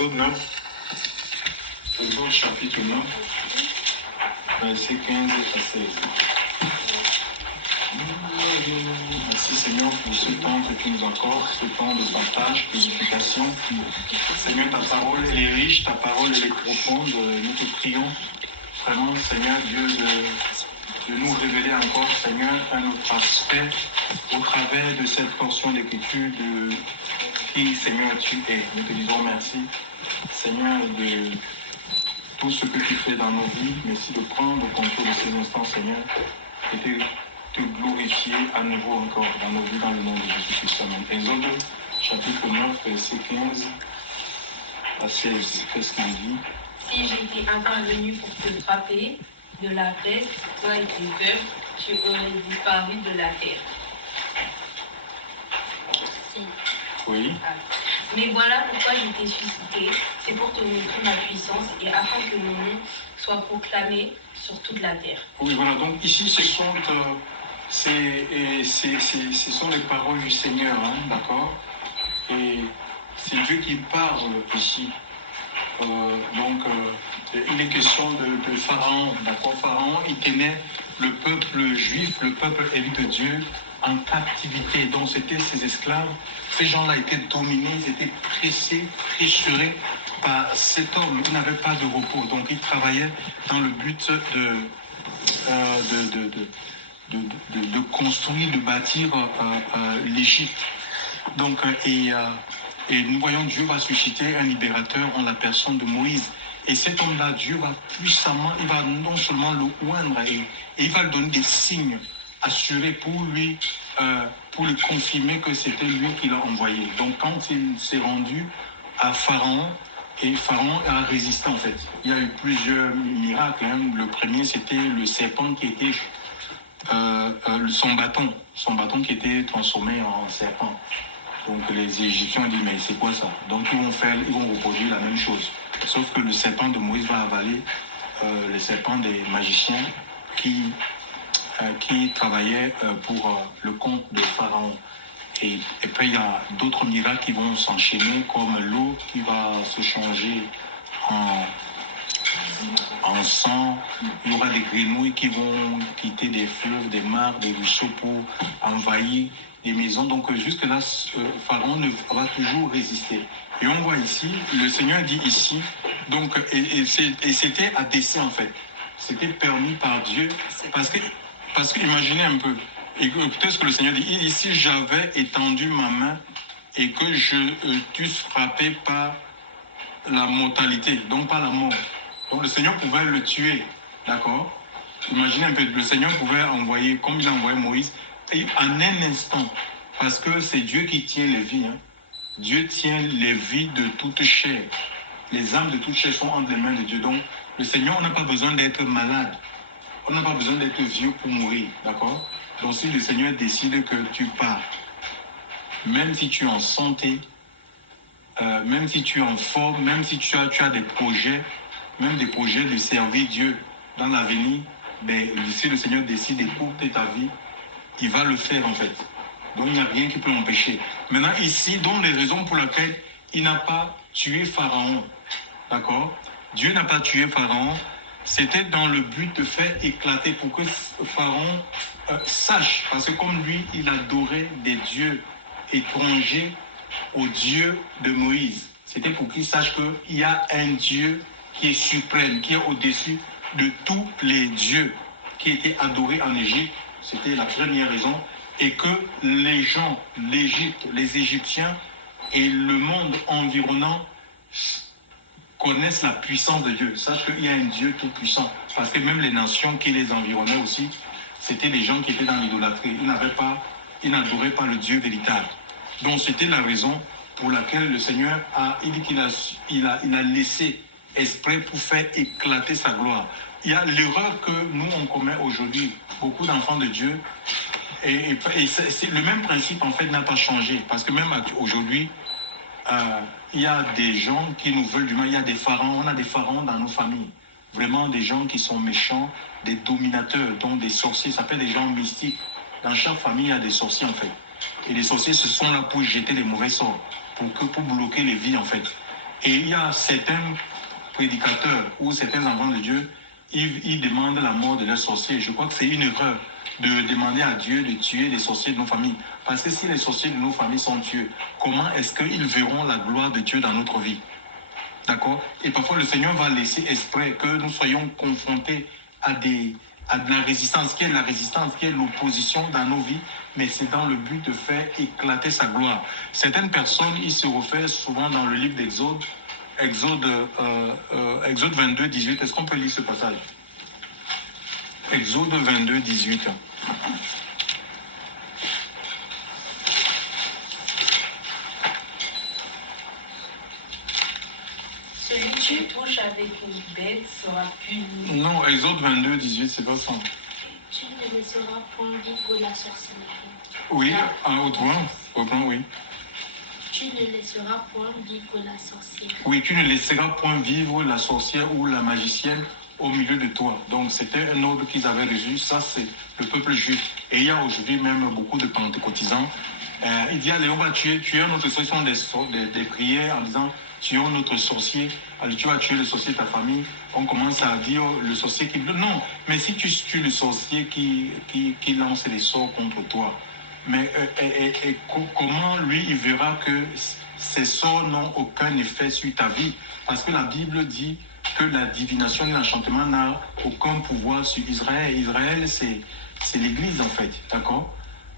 Exode 9, Exode chapitre 9, versets 15 à 16. Merci Seigneur pour ce temps que tu nous accordes, ce temps de partage, d'édification. Seigneur, ta parole elle est riche, ta parole elle est profonde. Nous te prions vraiment, Seigneur Dieu, de nous révéler encore, Seigneur, un autre aspect au travers de cette portion d'écriture de qui, Seigneur, tu es. Nous te disons merci, Seigneur, de tout ce que tu fais dans nos vies. Merci de prendre le contrôle de ces instants, Seigneur, et de te glorifier à nouveau encore dans nos vies, dans le nom de Jésus-Christ. Amen. Exode, chapitre 9, verset 15 à 16. Qu'est-ce qu'il dit? Si j'étais intervenu pour te frapper de la peste, toi et tes peuples, tu aurais disparu de la terre. Si. Oui. Mais voilà pourquoi je t'ai suscité, c'est pour te montrer ma puissance et afin que mon nom soit proclamé sur toute la terre. Oui, voilà, donc ici ce sont les paroles du Seigneur, hein, d'accord? Et c'est Dieu qui parle ici. Il est question de Pharaon, d'accord? Pharaon, il tenait le peuple juif, le peuple élu de Dieu, en captivité. Donc c'était ses esclaves. Ces gens-là étaient dominés, ils étaient pressés, pressurés par cet homme. Ils n'avaient pas de repos. Donc ils travaillaient dans le but de construire, de bâtir l'Égypte. Donc, et nous voyons Dieu va susciter un libérateur en la personne de Moïse. Et cet homme-là, Dieu va puissamment, il va non seulement le oindre et il va lui donner des signes assurés pour lui confirmer que c'était lui qui l'a envoyé. Donc quand il s'est rendu à Pharaon, et Pharaon a résisté en fait. Il y a eu plusieurs miracles. Hein. Le premier, c'était le serpent qui était son bâton qui était transformé en serpent. Donc les Égyptiens ont dit mais c'est quoi ça? Donc ils vont reproduire la même chose. Sauf que le serpent de Moïse va avaler le serpent des magiciens qui travaillaient pour le compte de Pharaon. Et puis il y a d'autres miracles qui vont s'enchaîner, comme l'eau qui va se changer en sang. Il y aura des grenouilles qui vont quitter des fleuves, des mares, des ruisseaux pour envahir les maisons. Donc jusque-là, Pharaon va toujours résister. Et on voit ici, le Seigneur dit ici, donc, et c'était à dessein en fait. C'était permis par Dieu, parce que imaginez un peu, écoutez ce que le Seigneur dit, il dit, si j'avais étendu ma main et que je t'eusse frappé par la mortalité, donc par la mort. Donc le Seigneur pouvait le tuer, d'accord? Imaginez un peu, le Seigneur pouvait envoyer, comme il a envoyé Moïse, et en un instant, parce que c'est Dieu qui tient les vies. Hein. Dieu tient les vies de toute chair. Les âmes de toute chair sont entre les mains de Dieu. Donc le Seigneur, on n'a pas besoin d'être malade. On n'a pas besoin d'être vieux pour mourir, d'accord? Donc si le Seigneur décide que tu pars, même si tu es en santé, même si tu es en forme, même si tu as des projets, même des projets de servir Dieu dans l'avenir, ben, si le Seigneur décide d'écourter ta vie, il va le faire en fait. Donc il n'y a rien qui peut l'empêcher. Maintenant ici, donc les raisons pour lesquelles il n'a pas tué Pharaon, d'accord? Dieu n'a pas tué Pharaon, c'était dans le but de faire éclater pour que Pharaon sache, parce que comme lui, il adorait des dieux étrangers au Dieu de Moïse. C'était pour qu'il sache qu'il y a un Dieu qui est suprême, qui est au-dessus de tous les dieux qui étaient adorés en Égypte. C'était la première raison. Et que les gens, l'Égypte, les Égyptiens et le monde environnant connaissent la puissance de Dieu. Sachent qu'il y a un Dieu tout puissant. Parce que même les nations qui les environnaient aussi, c'était des gens qui étaient dans l'idolâtrie. Ils n'adoraient pas le Dieu véritable. Donc c'était la raison pour laquelle le Seigneur il a laissé exprès pour faire éclater sa gloire. Il y a l'erreur que nous on commet aujourd'hui, beaucoup d'enfants de Dieu, et c'est le même principe en fait n'a pas changé, parce que même aujourd'hui, il y a des gens qui nous veulent du mal, il y a des pharaons, on a des pharaons dans nos familles, vraiment des gens qui sont méchants, des dominateurs, donc des sorciers, ça s'appelle des gens mystiques. Dans chaque famille, il y a des sorciers en fait. Et les sorciers, ce sont là pour jeter les mauvais sorts, pour bloquer les vies en fait. Et il y a certains prédicateurs ou certains enfants de Dieu, ils demandent la mort de leurs sorciers. Je crois que c'est une erreur de demander à Dieu de tuer les sorciers de nos familles. Parce que si les sorciers de nos familles sont tués, comment est-ce qu'ils verront la gloire de Dieu dans notre vie? D'accord? Et parfois, le Seigneur va laisser exprès que nous soyons confrontés à de la résistance. Qui est la résistance? Qui est l'opposition dans nos vies? Mais c'est dans le but de faire éclater sa gloire. Certaines personnes, ils se réfèrent souvent dans le livre d'Exode, Exode 22, 18. Est-ce qu'on peut lire ce passage? Exode 22, 18. Celui qui touche avec une bête sera puni. Non, Exode 22, 18, c'est pas ça. Tu ne laisseras point vivre la sorcellerie. Oui, autrement, oui. Tu ne laisseras point vivre la sorcière. Oui, tu ne laisseras point vivre la sorcière ou la magicienne au milieu de toi. Donc, c'était un ordre qu'ils avaient reçu. Ça, c'est le peuple juif. Et il y a aujourd'hui même beaucoup de pentecôtisants. Il dit, allez, on va tuer notre sorcier. Ce sont des prières en disant, tuons notre sorcier. Allez, tu vas tuer le sorcier de ta famille. On commence à dire, le sorcier qui... Non, mais si tu tues le sorcier qui lance les sorts contre toi, mais comment lui, il verra que ces sorts n'ont aucun effet sur ta vie? Parce que la Bible dit que la divination et l'enchantement n'a aucun pouvoir sur Israël. Israël, c'est l'Église en fait, d'accord?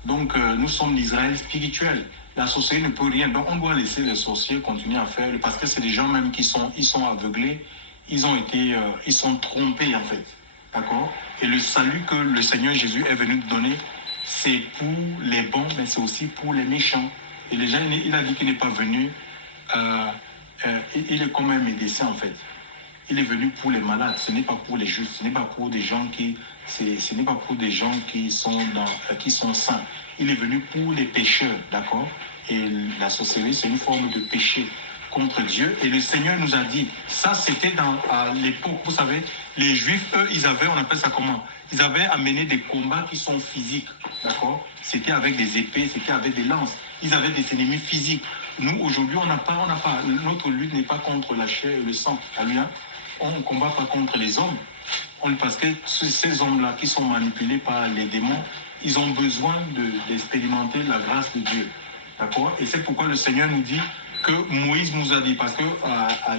Donc nous sommes l'Israël spirituel. La sorcellerie ne peut rien. Donc on doit laisser les sorciers continuer à faire, parce que c'est des gens même qui sont aveuglés, ils sont trompés en fait, d'accord? Et le salut que le Seigneur Jésus est venu donner, c'est pour les bons, mais c'est aussi pour les méchants. Et les gens, il a dit qu'il n'est pas venu, il est comme un médecin en fait. Il est venu pour les malades, ce n'est pas pour les justes, ce n'est pas pour des gens ce n'est pas pour des gens qui sont saints. Il est venu pour les pécheurs, d'accord? Et la sorcellerie, c'est une forme de péché contre Dieu. Et le Seigneur nous a dit, ça c'était à l'époque, vous savez, les Juifs, eux, on appelle ça comment? Ils avaient amené des combats qui sont physiques, d'accord? C'était avec des épées, c'était avec des lances. Ils avaient des ennemis physiques. Nous, aujourd'hui, on n'a pas. Notre lutte n'est pas contre la chair et le sang. Alléluia. On ne combat pas contre les hommes. Parce que ces hommes-là qui sont manipulés par les démons, ils ont besoin d'expérimenter la grâce de Dieu. D'accord? Et c'est pourquoi le Seigneur nous dit que Moïse nous a dit, parce que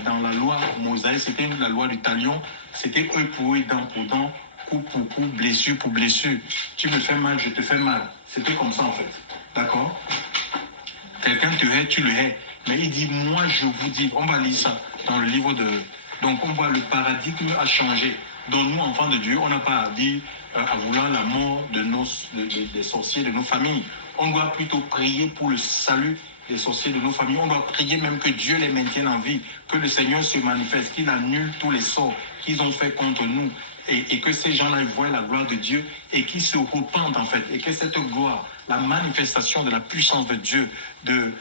dans la loi Mosaïque, c'était la loi du talion, c'était œil pour œil, dent pour dent, coup pour coup, blessure pour blessure. Tu me fais mal, je te fais mal. C'était comme ça en fait. D'accord? Quelqu'un te hait, tu le hais. Mais il dit, moi je vous dis, on va lire ça dans le livre de... Donc on voit le paradigme a changé. Donc nous, enfants de Dieu, on n'a pas à dire, à vouloir la mort des sorciers de nos familles. On doit plutôt prier pour le salut des sorciers de nos familles. On doit prier même que Dieu les maintienne en vie, que le Seigneur se manifeste, qu'il annule tous les sorts qu'ils ont fait contre nous, et que ces gens-là voient la gloire de Dieu et qu'ils se repentent en fait, et que cette gloire, la manifestation de la puissance de Dieu, du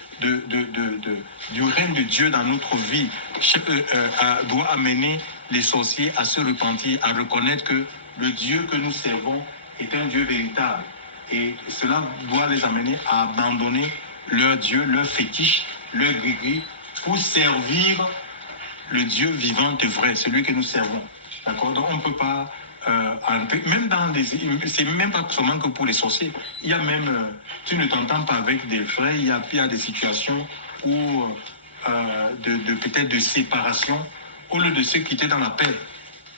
règne de Dieu dans notre vie, doit amener les sorciers à se repentir, à reconnaître que le Dieu que nous servons est un Dieu véritable. Et cela doit les amener à abandonner leur Dieu, leur fétiche, leur gris-gris, pour servir le Dieu vivant et vrai, celui que nous servons. D'accord? Donc on ne peut pas... même dans c'est même pas seulement que pour les sorciers. Il y a même... tu ne t'entends pas avec des frères, il y a des situations où peut-être de séparation, au lieu de se quitter dans la paix,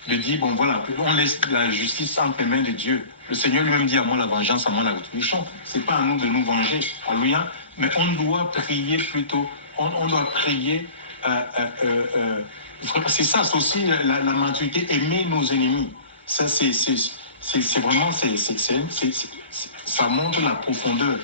de dire, bon voilà, on laisse la justice entre les mains de Dieu. Le Seigneur lui-même dit, à moi la vengeance, à moi la rétribution. Ce n'est pas à nous de nous venger. Alléluia. Mais on doit prier plutôt, on doit prier... c'est ça, c'est aussi la maturité, aimer nos ennemis. Ça, c'est vraiment, ça montre la profondeur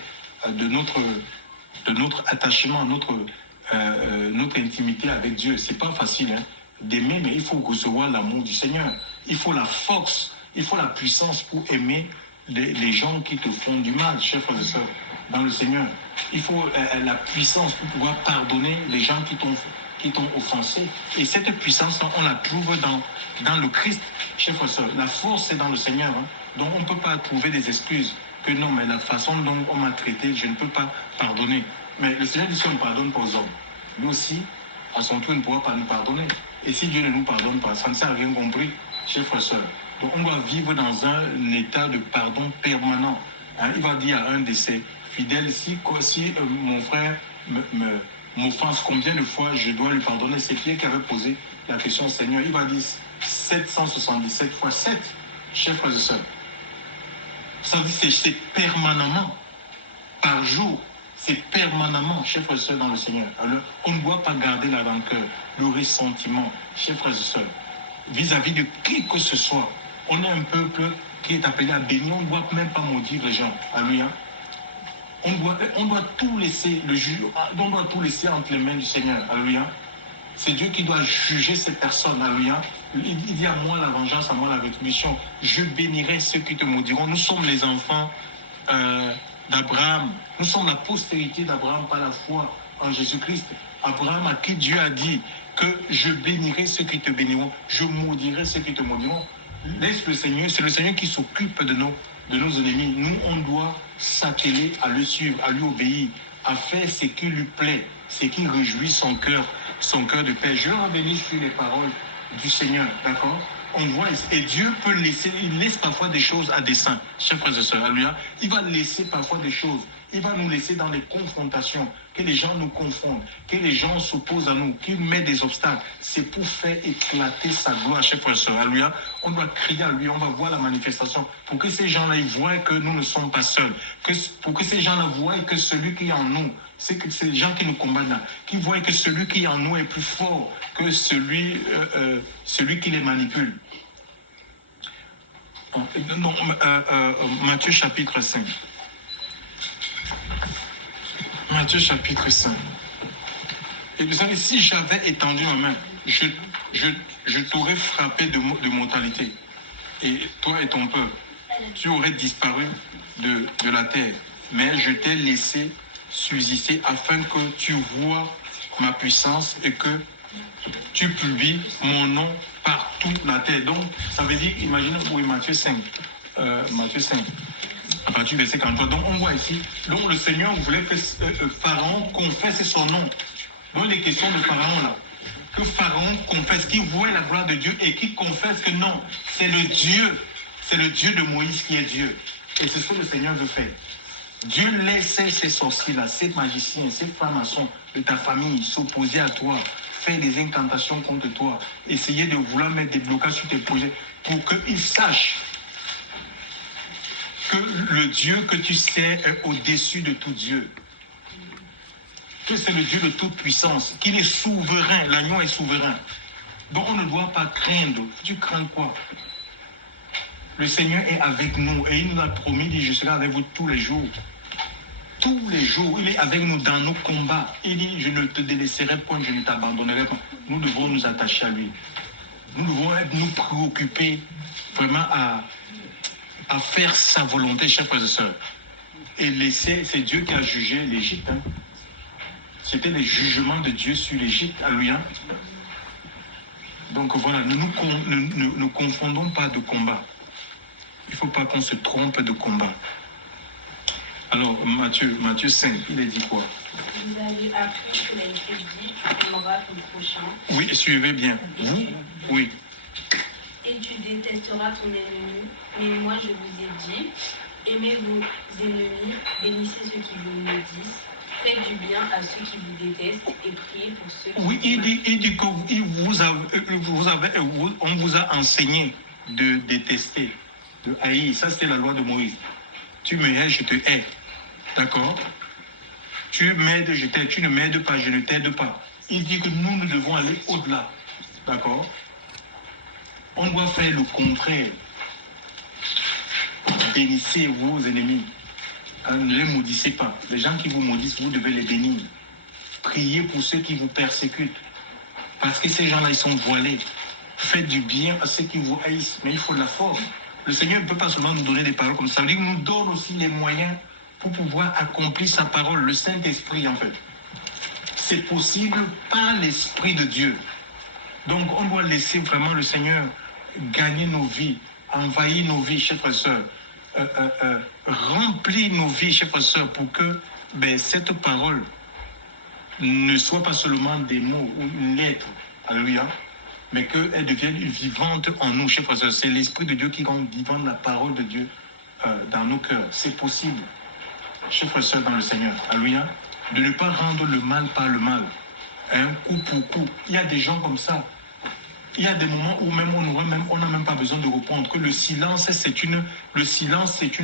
de notre attachement, notre intimité avec Dieu. C'est pas facile d'aimer, mais il faut recevoir l'amour du Seigneur. Il faut la force, il faut la puissance pour aimer les gens qui te font du mal, chers frères et sœurs, dans le Seigneur. Il faut la puissance pour pouvoir pardonner les gens qui t'ont offensé. Et cette puissance-là, on la trouve dans le Christ, chers frères et sœurs. La force, c'est dans le Seigneur. Donc, on ne peut pas trouver des excuses que non, mais la façon dont on m'a traité, je ne peux pas pardonner. Mais le Seigneur dit si on pardonne pas aux hommes, lui aussi, à son tour, ne pourra pas nous pardonner. Et si Dieu ne nous pardonne pas, ça ne s'est rien compris, chers frères et sœurs. Donc on doit vivre dans un état de pardon permanent. Hein, il va dire à un de ses fidèles, si mon frère m'offense, combien de fois je dois lui pardonner? C'est Pierre qui avait posé la question au Seigneur. Il va dire 777 fois 7, chers frères et sœurs. Ça veut dire c'est permanemment, par jour. C'est permanemment, chers frères et sœurs, dans le Seigneur. Alors, on ne doit pas garder la rancœur, le ressentiment, chers frères et sœurs, vis-à-vis de qui que ce soit. On est un peuple qui est appelé à bénir, on ne doit même pas maudire les gens. Alléluia. On doit tout laisser, on doit tout laisser entre les mains du Seigneur. Alléluia. C'est Dieu qui doit juger ces personnes. Alléluia. Il dit à moi la vengeance, à moi la rétribution. Je bénirai ceux qui te maudiront. Nous sommes les enfants d'Abraham. Nous sommes la postérité d'Abraham par la foi en Jésus-Christ. Abraham à qui Dieu a dit que je bénirai ceux qui te béniront, je maudirai ceux qui te maudiront. Laisse le Seigneur, c'est le Seigneur qui s'occupe de nos ennemis. Nous, on doit s'atteler à le suivre, à lui obéir, à faire ce qui lui plaît, ce qui réjouit son cœur de paix. Je vais revenir sur les paroles du Seigneur, d'accord? On voit, et Dieu peut laisser, il laisse parfois des choses à dessein, chers frères et sœurs, alléluia. Il va laisser parfois des choses, il va nous laisser dans des confrontations, que les gens nous confondent, que les gens s'opposent à nous, qu'ils mettent des obstacles. C'est pour faire éclater sa gloire, chers frères et sœurs, alléluia. On doit crier à lui, on va voir la manifestation, pour que ces gens-là, ils voient que nous ne sommes pas seuls, pour que ces gens-là voient que celui qui est en nous, c'est que ces gens qui nous combattent là, qui voient que celui qui est en nous est plus fort que celui qui les manipule. Non, Matthieu chapitre 5. Matthieu chapitre 5. Et vous savez, si j'avais étendu ma main, je t'aurais frappé de mortalité. Et toi et ton peuple, tu aurais disparu de la terre. Mais je t'ai laissé subsister afin que tu vois ma puissance et que tu publies mon nom par toute la terre. Donc, ça veut dire, imaginez, oui, Matthieu 5. Matthieu 5. À partir du verset 43. Donc, on voit ici, donc le Seigneur voulait que Pharaon confesse son nom. Donc, les questions de Pharaon là. Que Pharaon confesse, qu'il voit la gloire de Dieu et qu'il confesse que non, c'est le Dieu de Moïse qui est Dieu. Et c'est ce que le Seigneur veut faire. Dieu laisse ces sorciers-là, ces magiciens, ces francs-maçons de ta famille s'opposer à toi, faire des incantations contre toi, essayer de vouloir mettre des blocages sur tes projets pour qu'ils sachent que le Dieu que tu sais est au-dessus de tout Dieu. Que c'est le Dieu de toute puissance, qu'il est souverain, l'agneau est souverain. Donc on ne doit pas craindre. Tu crains quoi? Le Seigneur est avec nous et il nous a promis, il dit, je serai avec vous tous les jours. Tous les jours, il est avec nous dans nos combats. Il dit, je ne te délaisserai point, je ne t'abandonnerai pas. Nous devons nous attacher à lui. Nous devons nous préoccuper vraiment à faire sa volonté, chers frères et sœurs. Et laisser, c'est Dieu qui a jugé l'Égypte. Hein. C'était les jugements de Dieu sur l'Égypte. Alléluia. Donc voilà, ne confondons pas de combat. Il ne faut pas qu'on se trompe de combat. Alors, Matthieu 5, il est dit quoi? Vous avez appris qu'il a été dit, tu aimeras ton prochain. Oui, suivez bien. Vous? Oui. Et tu détesteras ton ennemi. Mais moi, je vous ai dit, aimez vos ennemis, bénissez ceux qui vous maudissent, faites du bien à ceux qui vous détestent et priez pour ceux qui oui, il dit que on vous a enseigné de détester, de haïr. Ça, c'était la loi de Moïse. Tu me hais, je te hais. D'accord? Tu m'aides, je t'aide. Tu ne m'aides pas, je ne t'aide pas. Il dit que nous devons aller au-delà. D'accord? On doit faire le contraire. Bénissez vos ennemis. Ne les maudissez pas. Les gens qui vous maudissent, vous devez les bénir. Priez pour ceux qui vous persécutent. Parce que ces gens-là, ils sont voilés. Faites du bien à ceux qui vous haïssent. Mais il faut de la forme. Le Seigneur ne peut pas seulement nous donner des paroles comme ça. Ça veut dire qu'il nous donne aussi les moyens pour pouvoir accomplir sa parole. Le Saint-Esprit, en fait. C'est possible par l'Esprit de Dieu. Donc, on doit laisser vraiment le Seigneur gagner nos vies, envahir nos vies, chers frères et sœurs, remplir nos vies, chers frères et sœurs, pour que cette parole ne soient pas seulement des mots ou une lettre, alléluia, mais qu'elles deviennent vivantes en nous, chers frères et sœurs. C'est l'Esprit de Dieu qui rend vivante la parole de Dieu dans nos cœurs. C'est possible, chers frères et sœurs dans le Seigneur, alléluia, de ne pas rendre le mal par le mal, coup pour coup. Il y a des gens comme ça. Il y a des moments où même on n'a même pas besoin de répondre, que le silence c'est une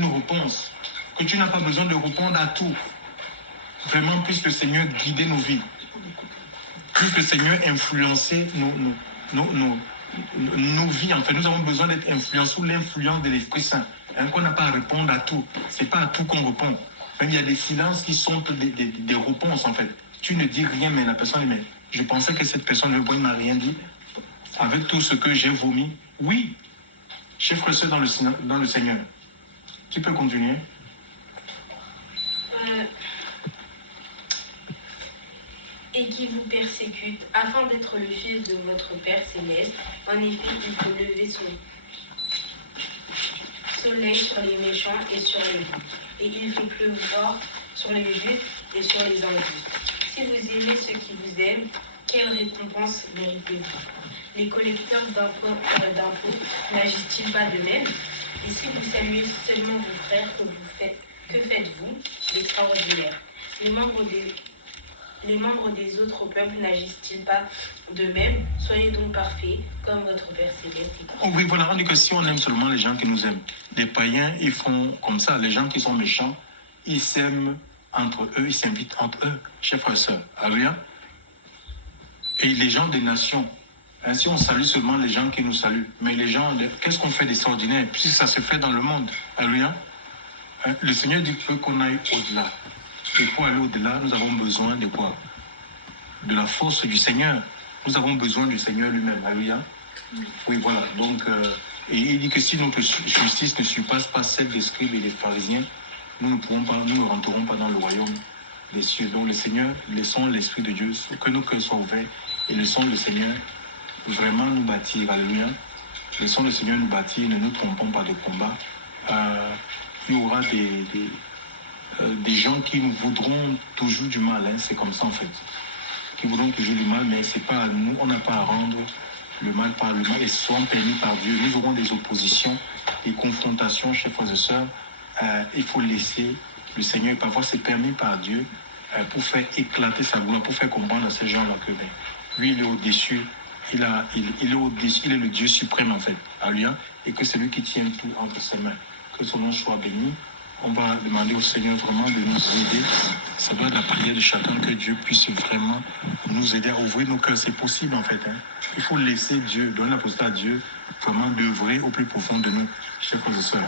réponse, que tu n'as pas besoin de répondre à tout. Vraiment, puisse le Seigneur guider nos vies, puisse le Seigneur influencer nos vies. En fait, nous avons besoin d'être influencés sous l'influence de l'Esprit Saint. Qu'on n'a pas à répondre à tout. Ce n'est pas à tout qu'on répond. Même il y a des silences qui sont des réponses en fait. Tu ne dis rien, mais la personne dit, mais je pensais que cette personne ne m'a rien dit. Avec tout ce que j'ai vomi, oui, chers frères et sœurs dans le Seigneur. Tu peux continuer. Et qui vous persécute, afin d'être le fils de votre Père céleste. En effet, il faut lever son soleil sur les méchants et sur les bons, et il fait pleuvoir sur les justes et sur les injustes. Si vous aimez ceux qui vous aiment, quelle récompense méritez-vous? Les collecteurs d'impôts n'agissent-ils pas de même? Et si vous saluez seulement vos frères, que faites-vous d'extraordinaire? Les membres des autres peuples n'agissent-ils pas de même? Soyez donc parfaits, comme votre Père céleste est parfait. Oh oui, voilà, on dit que si on aime seulement les gens qui nous aiment, les païens, ils font comme ça. Les gens qui sont méchants, ils s'aiment entre eux, ils s'invitent entre eux, chers frères et sœurs. Alléluia. Et les gens des nations, ainsi on salue seulement les gens qui nous saluent. Mais les gens, qu'est-ce qu'on fait d'extraordinaire? Puisque ça se fait dans le monde. Alléluia. Le Seigneur dit qu'on aille au-delà. Et pour aller au-delà, nous avons besoin de quoi? De la force du Seigneur. Nous avons besoin du Seigneur lui-même. Alléluia. Oui, voilà. Donc, et il dit que si notre justice ne surpasse pas celle des scribes et des pharisiens, nous ne rentrerons pas dans le royaume des cieux. Donc, le Seigneur, laissons l'Esprit de Dieu, que nos cœurs soient ouverts, et laissons le Seigneur vraiment nous bâtir. Alléluia. Laissons le Seigneur nous bâtir, ne nous trompons pas de combat. Il y aura des gens qui nous voudront toujours du mal, hein, c'est comme ça en fait. Qui voudront toujours du mal, mais c'est pas à nous, on n'a pas à rendre le mal par le mal, et soient permis par Dieu. Nous aurons des oppositions, des confrontations, chers frères et sœurs. Il faut laisser le Seigneur, et parfois c'est permis par Dieu pour faire éclater sa gloire, pour faire comprendre à ces gens-là que lui il est au-dessus, il est au-dessus, il est le Dieu suprême en fait, alléluia, et que c'est lui qui tient tout entre ses mains. Que son nom soit béni. On va demander au Seigneur vraiment de nous aider. Ça doit être la prière de chacun, que Dieu puisse vraiment nous aider à ouvrir nos cœurs. C'est possible en fait. Il faut laisser Dieu, donner la possibilité à Dieu vraiment d'œuvrer au plus profond de nous, chers frères et sœurs.